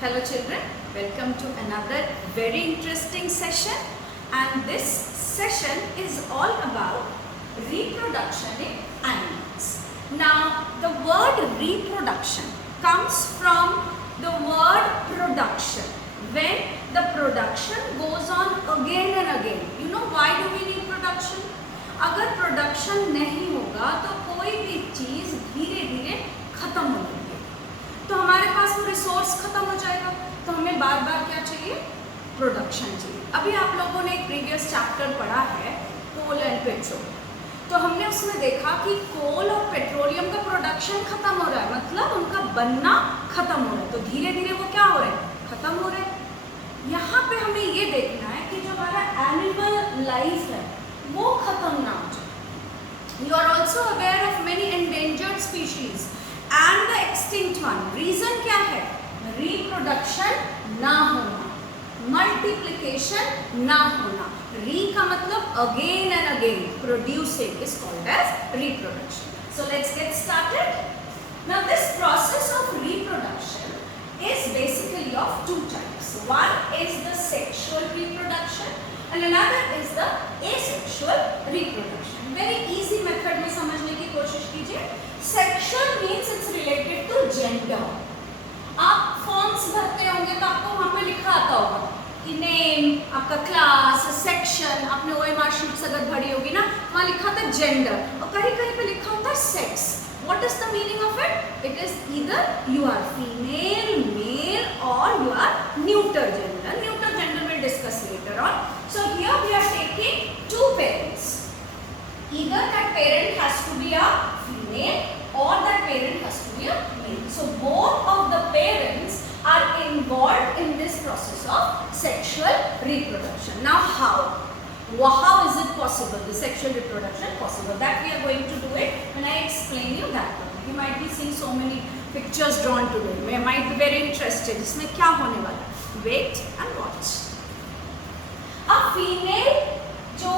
Hello children, welcome to another very interesting session, and this session is all about reproduction in animals. Now the word reproduction comes from the word production. When the production goes on again and again, you know why do we need production? अगर production नहीं होगा तो कोई भी चीज़ धीरे धीरे खत्म हो जाएगी, तो हमारे पास वो रिसोर्स खत्म हो जाएगा, तो हमें बार बार क्या चाहिए? प्रोडक्शन चाहिए। अभी आप लोगों ने एक प्रीवियस चैप्टर पढ़ा है कोल एंड पेट्रोल, तो हमने उसमें देखा कि कोल और पेट्रोलियम का प्रोडक्शन खत्म हो रहा है, मतलब उनका बनना खत्म हो रहा है, तो धीरे धीरे वो क्या हो रहे हैं? खत्म हो रहे हैं। यहाँ पे हमें ये देखना है कि जो हमारा एनिमल लाइफ है वो खत्म ना हो जाए। You are also aware of many endangered species and the extinct one. Reason क्या है? रिप्रोडक्शन ना होना, मल्टीप्लिकेशन ना होना। री का मतलब again and again, producing is called as reproduction. So let's get started. Now this process of reproduction is basically of two types. One is the sexual reproduction and another is the asexual reproduction. Very easy method में समझने की कोशिश कीजिए। Sexual means it's related to gender. आप forms भरते होंगे तो आपको वहाँ पे लिखा आता होगा कि नेम, आपका क्लास, सेक्शन, आपने OMR शीट्स अगर भरी होगी ना, वहाँ लिखा था जेंडर और कहीं कहीं पे लिखा होता है sex. What is the meaning of it? It is either you are female, male, or you are neuter gender. Neuter gender we'll discuss later on. So here we are taking two parents. Either that parent has to be a female or that parent has to be a male. So both of the parents are involved in this process of sexual reproduction. Now how? How is it possible, the sexual reproduction possible? That we are going to do it when I explain you that one. You might be seeing so many pictures drawn today. You might be very interested. इसमें क्या होने वाला है? Wait and watch. A female जो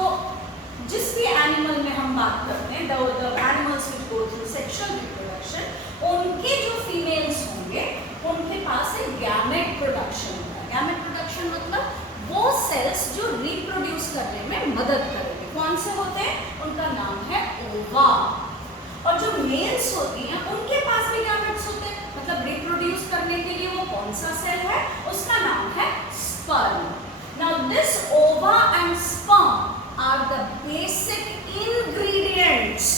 जिस भी animal में हम बात करते हैं, the animals which go through sexual reproduction, उनके जो फीमेल्स होंगे उनके पास एक गैमेट प्रोडक्शन होगा। गैमेट प्रोडक्शन मतलब वो सेल्स जो रिप्रोड्यूस करने में मदद करेंगे। कौन से होते हैं? उनका नाम है ओवा। और जो मेल्स होती हैं उनके पास भी गैमेट्स होते हैं, मतलब रिप्रोड्यूस करने के लिए वो कौन सा सेल है? उसका नाम है sperm. Now this ova and sperm are the basic ingredients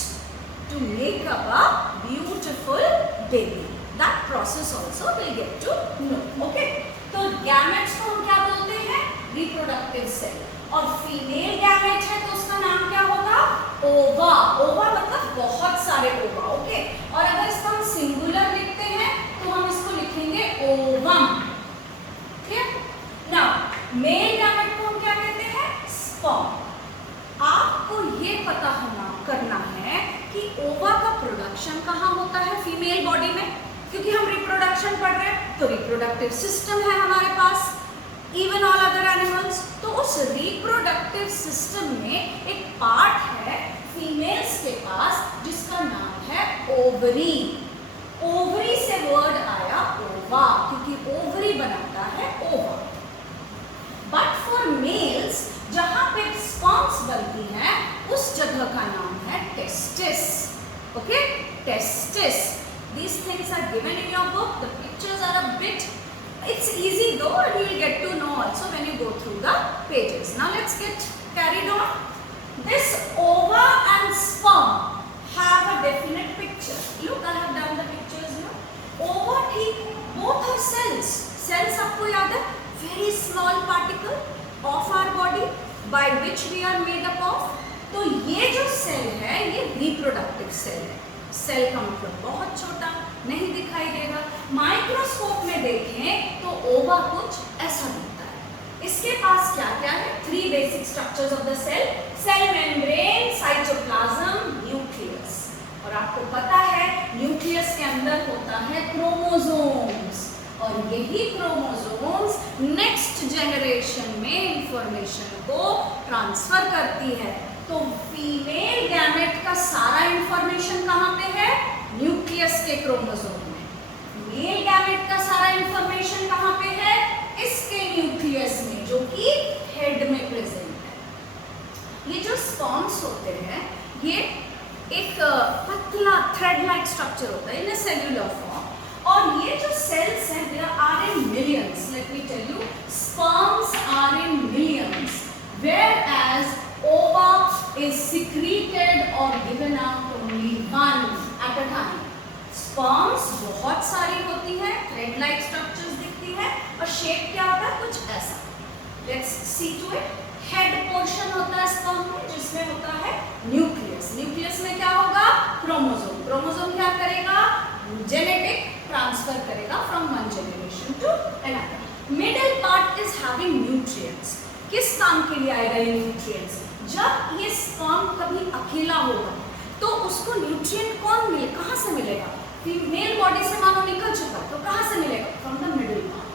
to make up a beautiful baby. That process also will get to know. Okay, तो गैमेट्स को हम क्या बोलते हैं? Reproductive cell. और फीमेल गैमेट है तो उसका नाम क्या होगा? ओवा। ओवा मतलब बहुत सारे ओवा। ओके, और अगर इसका हम सिंगुलर लिखते हैं तो हम इसको लिखेंगे ovum. Clear? Now male gamete को हम क्या कहते हैं? स्पर्म। आपको ये पता होना करना है कि ओवा का प्रोडक्शन कहाँ होता है फीमेल बॉडी में, क्योंकि हम रिप्रोडक्शन पढ़ रहे हैं तो रिप्रोडक्टिव सिस्टम है हमारे पास, इवन ऑल अदर एनिमल्स। तो उस रिप्रोडक्टिव सिस्टम में एक पार्ट है फीमेल्स के पास जिसका नाम है ओवरी। ओवरी से वर्ड आया ओवा, क्योंकि ओवरी बनाता है ओवा। बट फॉर मेल्स जहां पे स्पर्म्स बनती हैं उस जगह का नाम है testis. Okay, testis. These things are given in your book. The pictures are a bit, it's easy though, and you will get to know also when you go through the pages. Now let's get carried on. This ova and sperm have a definite picture. Look, I have done the pictures here. Ova, ठीक, both are cells. Cells आपको याद है? Very small particle of our body by which we are made up of. तो ये जो cell है ये reproductive cell है। सेल का मतलब बहुत छोटा, नहीं दिखाई देगा। माइक्रोस्कोप में देखें तो ओवा कुछ ऐसा दिखता है। इसके पास क्या क्या है? Three basic structures of the cell: cell membrane, cytoplasm, nucleus. और आपको पता है न्यूक्लियस के अंदर होता है क्रोमोसोम्स, और यही क्रोमोसोम्स नेक्स्ट जनरेशन में इंफॉर्मेशन को ट्रांसफर करती है। तो फीमेल गैमेट का सारा इंफॉर्मेशन कहाँ पे है? न्यूक्लियस के क्रोमोसोम में। मेल गैमेट का सारा इंफॉर्मेशन कहाँ पे होते हैं ये एक पतला थ्रेड लाइक स्ट्रक्चर होता है इन अ सेल्यूलर फॉर्म, और ये जो सेल्स हैं they are in millions. Let me tell you, sperms are in millions, whereas ova is secreted or given out only one at a time. Sperms बहुत सारी होती है, थ्रेड लाइक स्ट्रक्चर्स दिखती है, और शेप क्या होता है, कुछ ऐसा. Let's see to it. Head portion होता है स्पर्म में जिसमें होता है न्यूक्लियस. न्यूक्लियस में क्या होगा, क्रोमोसोम. क्रोमोसोम क्या करेगा, जेनेटिक ट्रांसफर करेगा from one generation to another. Middle part is having nutrients. किस काम के लिए आएगा ये न्यूट्रिएंट्स, जब ये स्पर्म कभी अकेला होगा तो उसको न्यूट्रिएंट कौन मिले, कहाँ से मिलेगा, फीमेल बॉडी से मानो निकल चुका तो कहाँ से मिलेगा, from the middle part.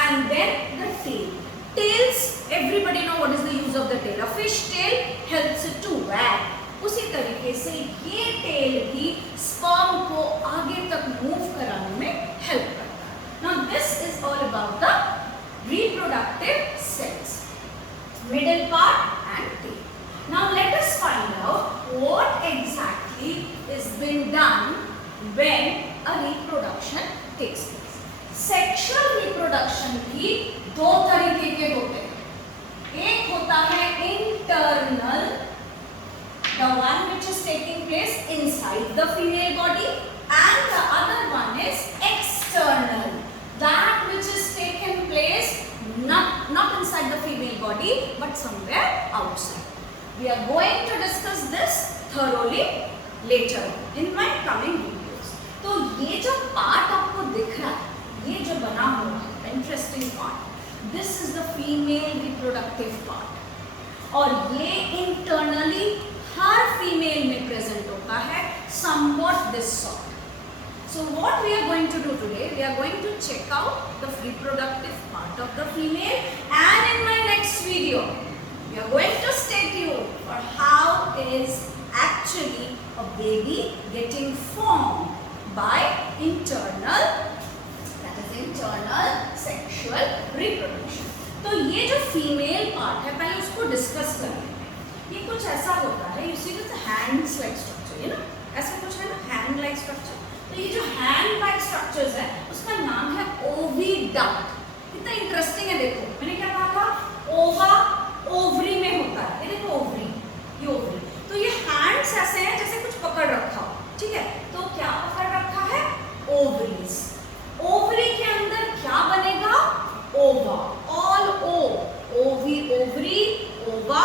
And then the tail. Tails, everybody know what is the use of the tail. A fish tail helps it to wag. उसी तरीके से ये टेल भी स्पर्म को आगे तक मूव कराने में हेल्प करता है. Now this is all about the reproductive cells, middle part and tail. Now let us find out what exactly is being done when a reproduction takes place. Sexual reproduction भी दो तरीके के होते हैं. एक होता है internal, the one which is taking place inside the female body, and the other one is external, that which is taken place not inside the female body but somewhere outside. We are going to discuss this thoroughly later in my coming videos. तो ये जो part आपको दिख रहा है, ये जो बना हुआ है interesting part, this is the female reproductive part, और ये इंटरनली हर फीमेल में प्रेजेंट होता है somewhat this sort. So what we are going to do today, we are going to check out the reproductive part of the female, and in my next video we are going to stay tuned for how is actually a baby getting formed by internal sexual reproduction. तो ये जो female part है पहले उसको discuss कर लेते हैं. ये कुछ ऐसा होता है, you see this hands like structure, you know ऐसा कुछ है ना, हैंड लाइक स्ट्रक्चर. तो ये जो हैंड लाइक स्ट्रक्चर्स है उसका नाम है ओविडक्ट. कितना इंटरेस्टिंग है, देखो मैंने क्या कहा था, ओवा ओवरी में होता है, ये देखो ओवरी, ये ओवरी. तो ये हैंड्स ऐसे हैं जैसे कुछ पकड़ रखा हो, ठीक है. तो क्या पकड़ रखा है, ओवरीज. ओवरी के अंदर क्या बनेगा, ओवा, ऑल ओ, ओवी ओवरी, ओवा,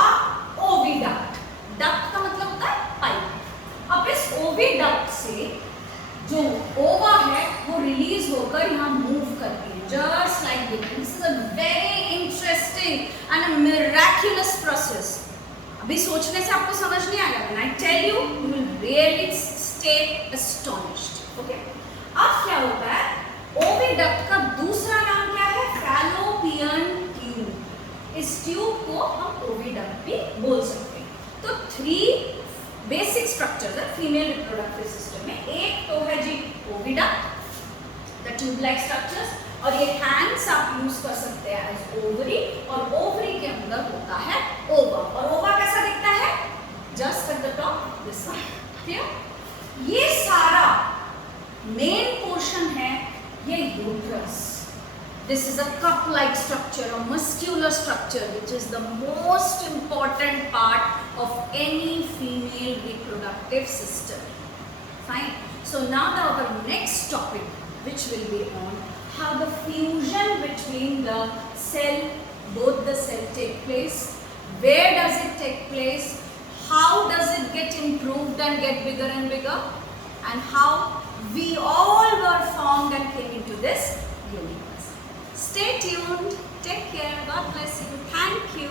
ओविडक्ट. डक्ट का मतलब होता है पाइप. अब इस ओविडक्ट से जो ओवा है वो रिलीज होकर यहाँ मूव करती है, just like this. Is a very interesting and a miraculous process. अभी सोचने से आपको समझ नहीं आएगा, when I tell you you will really stay astonished. Okay, अब क्या होता है, ओविडक्ट का दूसरा नाम क्या है, फैलोपियन ट्यूब. इस ट्यूब को हम ओविडक्ट भी बोल सकते हैं. तो 3 बेसिक स्ट्रक्चर्स है फीमेल रिप्रोडक्टिव सिस्टम में. एक तो है जी oviduct, the tube like structures, और ये हैंड्स आप यूज कर सकते हैं एज ओवरी, और ओवरी के अंदर होता है ओवा. और ओवा कैसा दिखता है, just at the top this one. Clear. ये सारा मेन पोर्शन है ये uterus. This is a cup-like structure, a muscular structure, which is the most important part of any female reproductive system. Fine. So now our next topic, which will be on how the fusion between the cell, both the cell take place, where does it take place, how does it get improved and get bigger and bigger, and how we all were formed and came into this universe. Stay tuned. Take care. God bless you. Thank you.